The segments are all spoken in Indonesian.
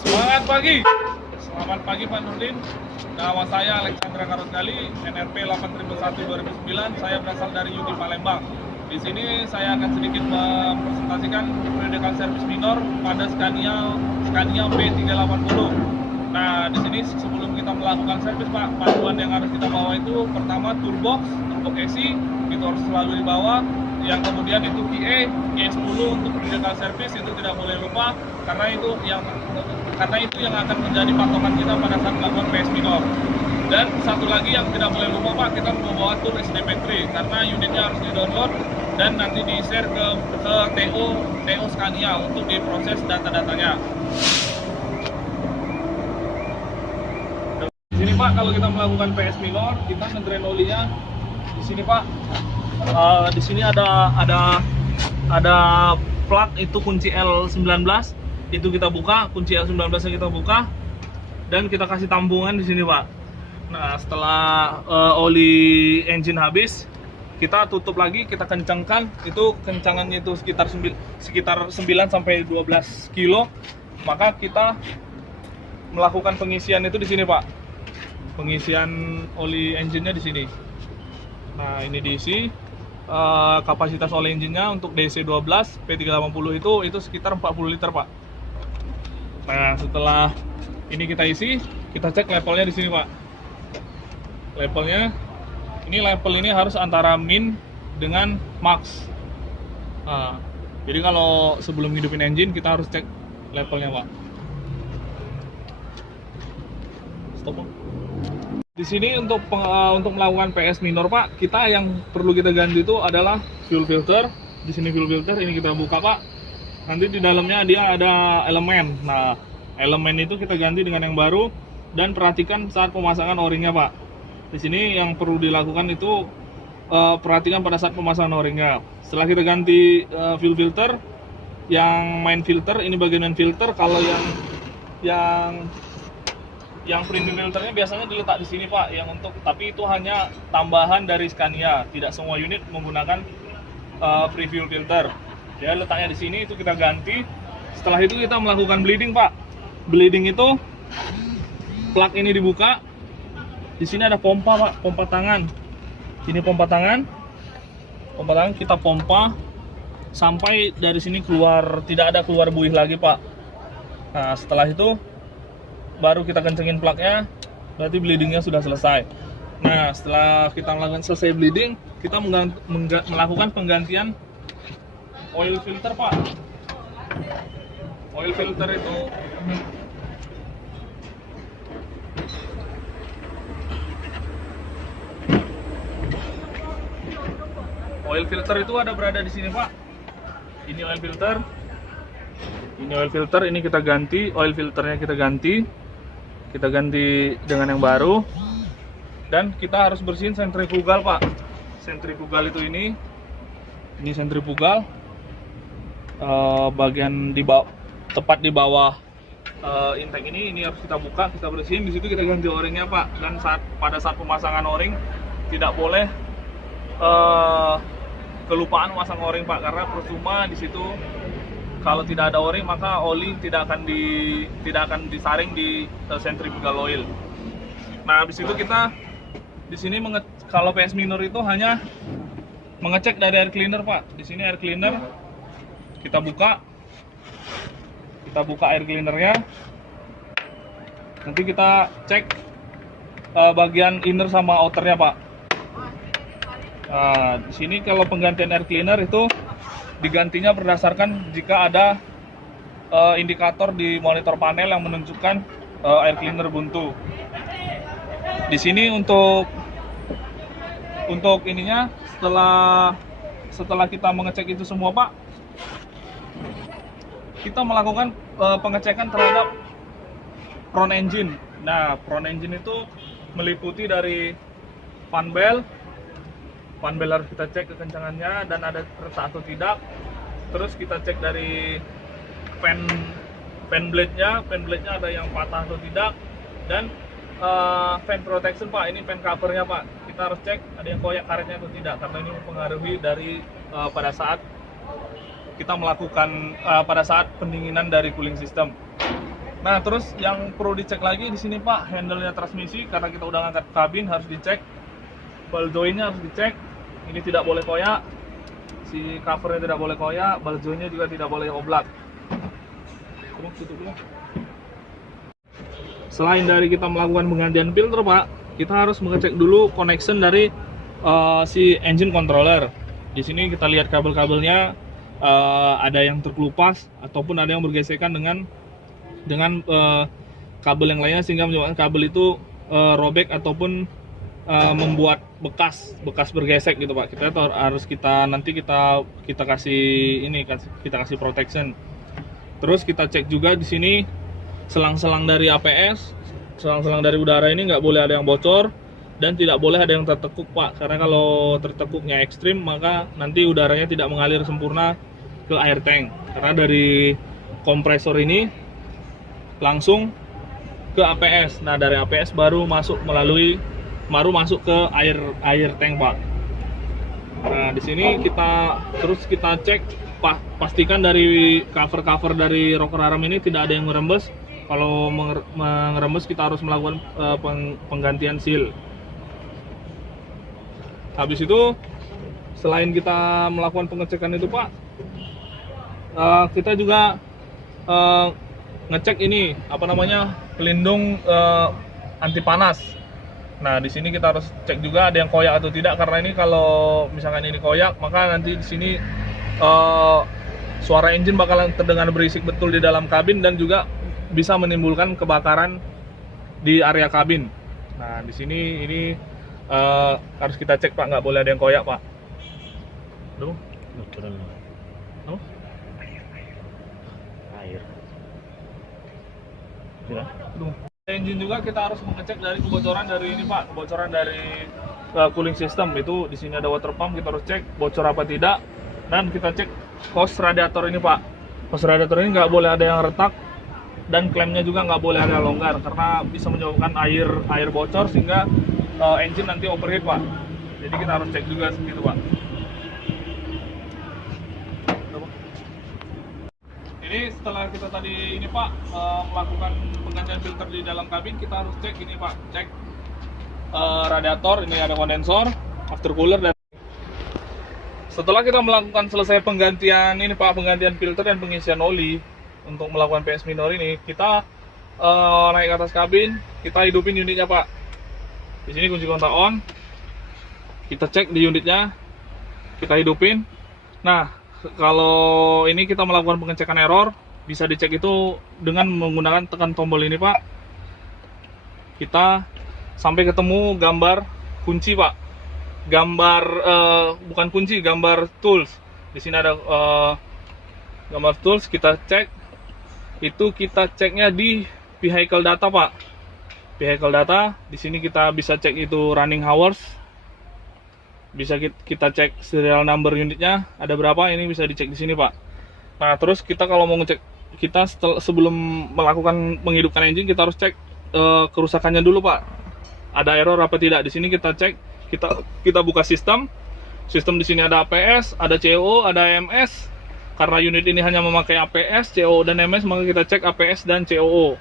Semangat pagi. Selamat pagi Pak Nurdin. Nama saya Alexandra Karotgali, NRP 8001 2009. Saya berasal dari UT Palembang. Di sini saya akan sedikit mempresentasikan periodical service minor pada Scania P380. Nah, di sini sebelum kita melakukan servis Pak, panduan yang harus kita bawa itu pertama toolbox untuk AC itu harus selalu dibawa. Yang kemudian itu QE10 untuk periodical service itu tidak boleh lupa karena itu yang akan menjadi patokan kita pada saat melakukan PS minor. Dan satu lagi yang tidak boleh lupa Pak, kita membawa tool SDP3 karena unitnya harus di-download dan nanti di-share ke TO Scania untuk diproses data-datanya. Di sini Pak, kalau kita melakukan PS minor, kita ngedrain olinya di sini Pak. Di sini ada plug itu kunci L19 itu kita buka, kunci L19 yang kita buka dan kita kasih tambungan di sini Pak. Nah, setelah oli engine habis, kita tutup lagi, kita kencangkan. Itu kencangannya itu sekitar 9 sampai 12 kilo. Maka kita melakukan pengisian itu di sini Pak. Pengisian oli engine-nya di sini. Nah, ini diisi. Kapasitas oli engine-nya untuk DC12 P380 itu sekitar 40 liter Pak. Nah, setelah ini kita isi, kita cek levelnya di sini Pak. Level ini harus antara min dengan max. Nah, jadi kalau sebelum hidupin engine kita harus cek levelnya Pak. Stop. Di sini untuk melakukan PS minor Pak, yang perlu kita ganti itu adalah fuel filter. Di sini fuel filter ini kita buka Pak. Nanti di dalamnya dia ada elemen. Nah, elemen itu kita ganti dengan yang baru dan perhatikan saat pemasangan o-ringnya Pak. Di sini yang perlu dilakukan itu perhatikan pada saat pemasangan o-ringnya. Setelah kita ganti fuel filter, yang main filter ini bagian main filter. Kalau yang preview filternya biasanya diletak di sini Pak, tapi itu hanya tambahan dari Scania. Tidak semua unit menggunakan preview filter. Dia letaknya di sini, itu kita ganti. Setelah itu kita melakukan bleeding Pak. Bleeding itu plug ini dibuka. Di sini ada pompa Pak, pompa tangan. Ini pompa tangan. Pompa tangan kita pompa sampai dari sini tidak ada keluar buih lagi Pak. Nah, setelah itu baru kita kencengin plugnya, berarti bleedingnya sudah selesai. Nah, setelah kita melakukan selesai bleeding, kita melakukan penggantian oil filter Pak. Oil filter itu ada berada di sini Pak. Ini oil filter. Ini kita ganti, oil filternya kita ganti dengan yang baru. Dan kita harus bersihin sentrifugal Pak. Sentrifugal itu ini sentrifugal bagian tepat di bawah intake ini harus kita buka, kita bersihin. Di situ kita ganti o-ringnya Pak. Dan pada saat pemasangan o-ring tidak boleh kelupaan memasang o-ring Pak, karena percuma di situ. Kalau tidak ada o-ring maka oli tidak akan disaring di centrifugal oil. Nah, habis itu kita di sini kalau PS minor itu hanya mengecek dari air cleaner Pak. Di sini air cleaner kita buka air cleanernya. Nanti kita cek bagian inner sama outernya Pak. Nah, di sini kalau penggantian air cleaner itu digantinya berdasarkan jika ada indikator di monitor panel yang menunjukkan air cleaner buntu. Di sini untuk ininya setelah kita mengecek itu semua Pak, kita melakukan pengecekan terhadap front engine. Nah, front engine itu meliputi dari fan bell harus kita cek kekencangannya dan ada retak atau tidak. Terus kita cek dari fan blade-nya ada yang patah atau tidak. Dan fan protection Pak, ini fan covernya Pak, kita harus cek ada yang koyak karetnya atau tidak, karena ini mempengaruhi dari pada saat kita melakukan pada saat pendinginan dari cooling system. Nah, terus yang perlu dicek lagi di sini Pak, handle-nya transmisi, karena kita udah ngangkat kabin harus dicek. Ball joint-nya harus dicek. Ini tidak boleh koyak. Si covernya tidak boleh koyak, ball joint-nya juga tidak boleh oblak. Terus tutup dulu. Selain dari kita melakukan penggantian filter Pak, kita harus mengecek dulu connection dari si engine controller. Di sini kita lihat kabel-kabelnya ada yang terkelupas ataupun ada yang bergesekan dengan kabel yang lainnya, sehingga menyebabkan kabel itu robek ataupun membuat bekas bergesek gitu Pak. Kita kasih protection. Terus kita cek juga di sini selang-selang dari APS, selang-selang dari udara ini nggak boleh ada yang bocor dan tidak boleh ada yang tertekuk Pak, karena kalau tertekuknya ekstrim maka nanti udaranya tidak mengalir sempurna ke air tank, karena dari kompresor ini langsung ke APS. Nah, dari APS baru masuk ke air tank Pak. Nah, di sini kita cek pastikan dari cover dari rocker arm ini tidak ada yang merembes. Kalau merembes kita harus melakukan penggantian seal. Habis itu, selain kita melakukan pengecekan itu Pak, kita juga ngecek ini pelindung anti panas. Nah, di sini kita harus cek juga ada yang koyak atau tidak, karena ini kalau misalkan ini koyak, maka nanti di sini suara engine bakalan terdengar berisik betul di dalam kabin dan juga bisa menimbulkan kebakaran di area kabin. Nah, di sini ini harus kita cek Pak, nggak boleh ada yang koyak Pak. Aduh. Air. Engine juga kita harus mengecek dari kebocoran dari ini Pak, kebocoran dari cooling system. Itu di sini ada water pump, kita harus cek bocor apa tidak, dan kita cek hose radiator ini Pak. Hose radiator ini nggak boleh ada yang retak dan klemnya juga nggak boleh ada yang longgar, karena bisa menyebabkan air bocor sehingga engine nanti overheat Pak. Jadi kita harus cek juga segitu Pak. Ini setelah kita tadi ini Pak melakukan penggantian filter di dalam kabin, kita harus cek ini Pak, cek radiator. Ini ada kondensor, aftercooler, dan setelah kita melakukan selesai penggantian ini Pak, penggantian filter dan pengisian oli untuk melakukan PS minor ini, kita naik ke atas kabin, kita hidupin unitnya Pak. Di sini kunci kontak on, kita cek di unitnya, kita hidupin. Nah, kalau ini kita melakukan pengecekan error, bisa dicek itu dengan menggunakan tekan tombol ini Pak. Kita sampai ketemu gambar kunci Pak, gambar bukan kunci, gambar tools. Di sini ada gambar tools, kita cek. Itu kita ceknya di vehicle data Pak. Vehicle data, di sini kita bisa cek itu running hours. Bisa kita cek serial number unitnya ada berapa, ini bisa dicek di sini Pak. Nah, terus kita kalau mau ngecek, kita sebelum melakukan menghidupkan engine, kita harus cek kerusakannya dulu Pak. Ada error apa tidak? Di sini kita cek, kita buka sistem. Sistem di sini ada APS, ada CO, ada AMS. Karena unit ini hanya memakai APS, CO dan AMS, maka kita cek APS dan COO.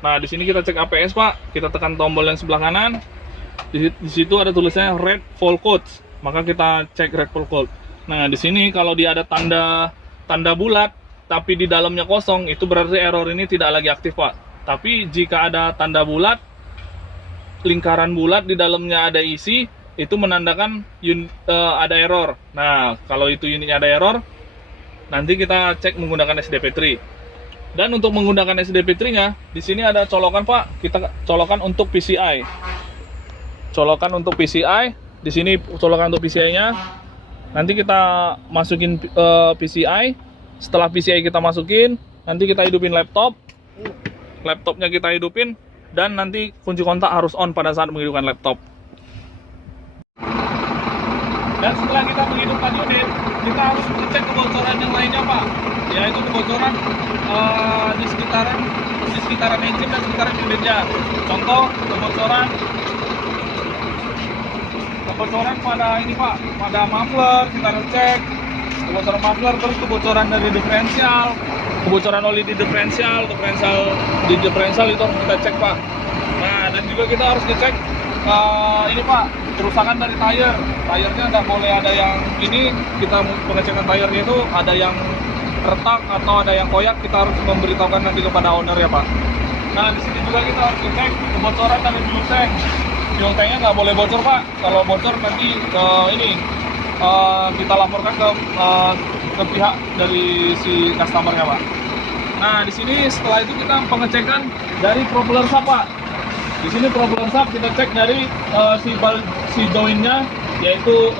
Nah, di sini kita cek APS Pak. Kita tekan tombol yang sebelah kanan. Di situ ada tulisannya red fault code, maka kita cek red fault code. Nah, di sini kalau dia ada tanda bulat tapi di dalamnya kosong, itu berarti error ini tidak lagi aktif Pak. Tapi jika ada tanda bulat, lingkaran bulat di dalamnya ada isi, itu menandakan ada error. Nah, kalau itu unitnya ada error, nanti kita cek menggunakan SDP3. Dan untuk menggunakan SDP3-nya, di sini ada colokan Pak. Kita colokan untuk PCI. Colokan untuk PCI, di sini colokan untuk PCI-nya. Nanti kita masukin PCI. Setelah PCI kita masukin, nanti kita hidupin laptop. Laptopnya kita hidupin, dan nanti kunci kontak harus on pada saat menghidupkan laptop. Dan setelah kita menghidupkan unit, kita harus cek kebocoran yang lainnya Pak, yaitu kebocoran di sekitaran engine dan sekitaran unitnya. Contoh kebocoran pada ini Pak, pada muffler kita harus cek kebocoran muffler, terus kebocoran dari diferensial, kebocoran oli di diferensial itu harus kita cek Pak. Nah, dan juga kita harus ngecek ini Pak, kerusakan dari tayarnya nggak boleh ada yang ini, kita pengecekan tayarnya itu ada yang retak atau ada yang koyak, kita harus memberitahukan nanti kepada owner ya Pak. Nah, di sini juga kita harus ngecek kebocoran dari fuel tank. Fuel tanknya nggak boleh bocor Pak, kalau bocor nanti kita laporkan ke pihak dari si customernya Pak. Nah, di sini setelah itu kita pengecekan dari propeller shaft Pak. Di sini propeller shaft kita cek dari si joinnya, yaitu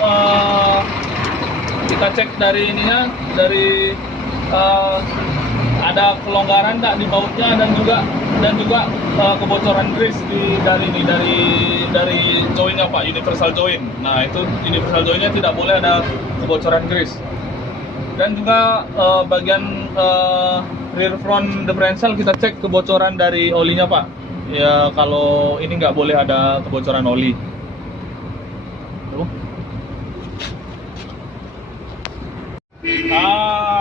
kita cek dari ininya, dari ada kelonggaran tak di bautnya, dan juga kebocoran grease dari joinnya Pak, universal join. Nah, itu universal joinnya tidak boleh ada kebocoran grease. Dan juga bagian rear front differential kita cek kebocoran dari olinya Pak. Ya, kalau ini nggak boleh ada kebocoran oli.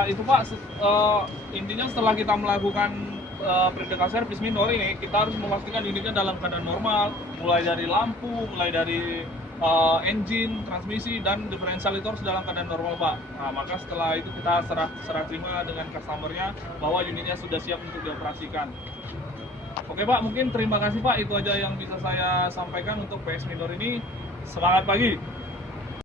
Itu Pak, intinya setelah kita melakukan predikasi servis minor ini, kita harus memastikan unitnya dalam keadaan normal, mulai dari lampu, mulai dari engine, transmisi, dan diferensial itu harus dalam keadaan normal Pak. Nah, maka setelah itu kita serah terima dengan customernya bahwa unitnya sudah siap untuk dioperasikan. Oke Pak, mungkin terima kasih Pak, itu aja yang bisa saya sampaikan untuk PS minor ini. Semangat pagi!